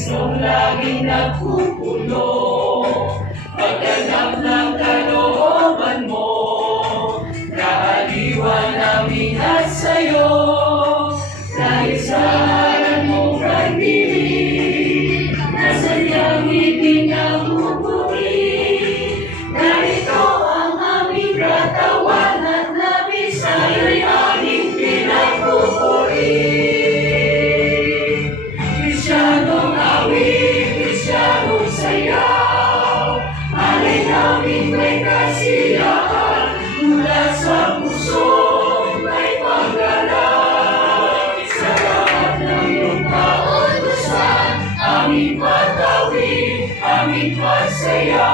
Kristong laging nagpupuno, pagganap ng kalooban mo, kaaliwan namin at sa'yo, dahil sa aral mong pag-ibig, na sadyang itinagpupuri. Narito ang aming katawan at labis sa'yo'y aming pinagpupuri. Kristyanong awit, Kristyanong sayaw, alay namin may kasiyahan, mula sa pusong may paggalang. Sa lahat ng iyong kautusan, aming patawid, aming pagsaya.